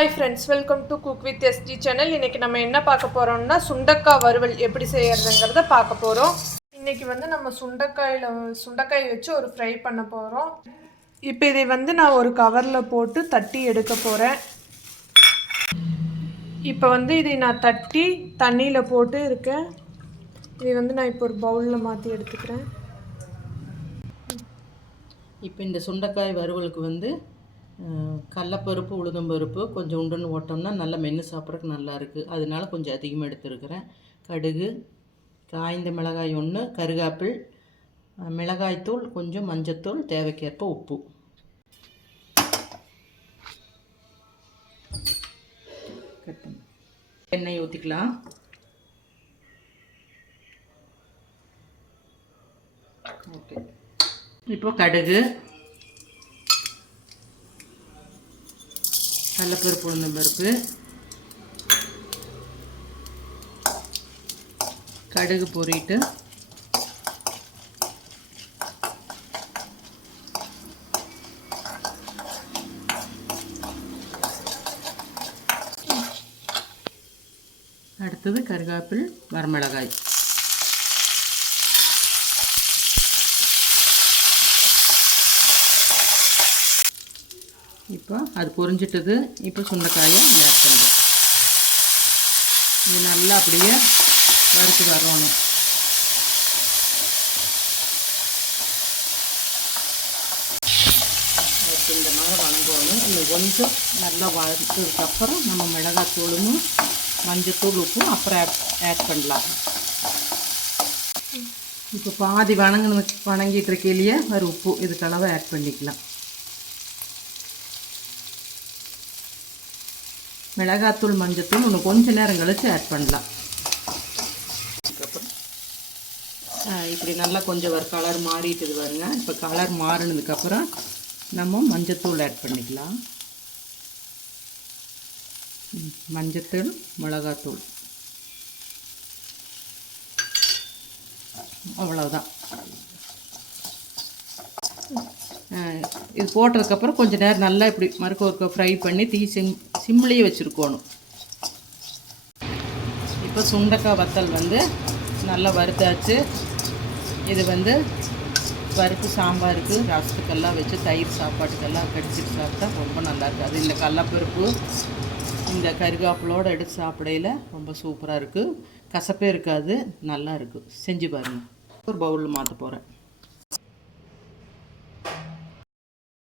Hi friends, welcome to Cook with SG channel. இன்னைக்கு நம்ம என்ன பார்க்க போறோம்னா சுண்டக்காய் வறுவல் எப்படி செய்யறதுங்கறத பார்க்க போறோம். இன்னைக்கு வந்து நம்ம சுண்டக்காய் வச்சு ஒரு ஃப்ரை பண்ண போறோம். இப்போ இதை வந்து நான் ஒரு கவர்ல போட்டு தட்டி எடுக்க போறேன். இப்போ வந்து இதை நான் தட்டி தண்ணியில போட்டு இருக்கேன். இதை வந்து நான் இப்போ ஒரு பவுல்ல மாத்தி எடுத்துக்கிறேன். இப்போ இந்த சுண்டைக்காய் வறுவலுக்கு வந்து கடலப்பருப்பு உளுந்தம்பருப்பு கொஞ்சம் உண்டுன்னு ஓட்டோம்னா நல்லா மென்று சாப்பிட்றதுக்கு நல்லாயிருக்கு. அதனால கொஞ்சம் அதிகமாக எடுத்துருக்கிறேன். கடுகு, காய்ந்த மிளகாய் 1, கருகாப்பிள், மிளகாய்த்தூள், கொஞ்சம் மஞ்சத்தூள், தேவைக்கேற்ப உப்பு. எண்ணெய் ஊற்றிக்கலாம். ஓகே, இப்போ கடுகு, கடலப்பருப்பு உளுந்தம்பருப்பு, கடுகு பொரிட்டு அடுத்தது கருகாப்பில், வரமிளகாய். இப்போ அது பொரிஞ்சிட்டது. இப்போ சுண்டைக்காயை ஆட் பண்ணுறோம். இது நல்லா அப்படியே வறுத்து வரணும். இந்த மாதிரி வணங்கணும். இன்னும் கொஞ்சம் நல்லா வறுத்ததுக்கப்புறம் நம்ம மிளகாத்தூளும் மஞ்சத்தூள் உப்பும் அப்புறம் ஆட் பண்ணலாம். இப்போ பாதி வணங்கிட்டு இருக்கையிலேயே ஒரு உப்பு இதுக்களவு ஆட் பண்ணிக்கலாம். மிளகாத்தூள் மஞ்சத்தூள் இன்னும் கொஞ்சம் நேரம் கழித்து ஆட் பண்ணலாம். அதுக்கப்புறம் இப்படி நல்லா கொஞ்சம் கலர் மாறிட்டுது பாருங்க. இப்போ கலர் மாறினதுக்கப்புறம் நம்ம மஞ்சத்தூள் ஆட் பண்ணிக்கலாம். மஞ்சத்தூள், மிளகாத்தூள், அவ்வளோதான். இது போட்டதுக்கப்புறம் கொஞ்சம் நேரம் நல்லா இப்படி மறுக்க ஃப்ரை பண்ணி சிம்லேயே வச்சுருக்கணும். இப்போ சுண்டைக்காய் வத்தல் வந்து நல்லா வறுத்தாச்சு. இது வந்து பருப்பு சாம்பாருக்கு, ரசத்துக்கெல்லாம் வச்சு தயிர் சாப்பாட்டுக்கெல்லாம் கடிச்சிட்டு சாப்பிட்டா ரொம்ப நல்லாயிருக்கு. அது இந்த கடலப்பருப்பு இந்த கருகாப்பிலோடு எடுத்து சாப்பிடையில் ரொம்ப சூப்பராக இருக்குது. கசப்பே இருக்காது, நல்லா இருக்குது. செஞ்சு பாருங்கள். ஒரு பவுலில் மாற்ற போகிறேன்.